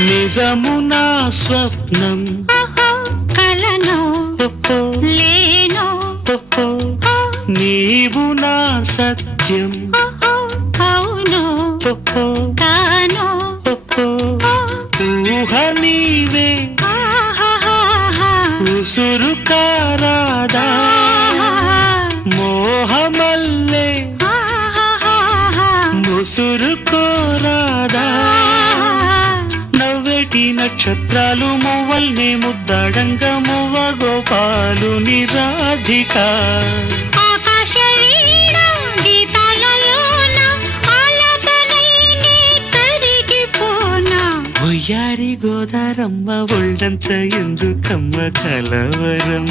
నిజమునా స్వప్నం కలను లేను నీవు నా సత్యం అవును తాను ఊహ నీవే ఉసురు కారాదా మోహమల్లే ముసురు కోరాదా నవ్వేటి నక్షత్రాలు మువ్వల్ని ముద్దాడంగా మువ్వ గోపాలు నిరాధిక ఒయ్యారి గోదారమ్మ ఒళ్ళంత ఎందుకమ్మ కలవరం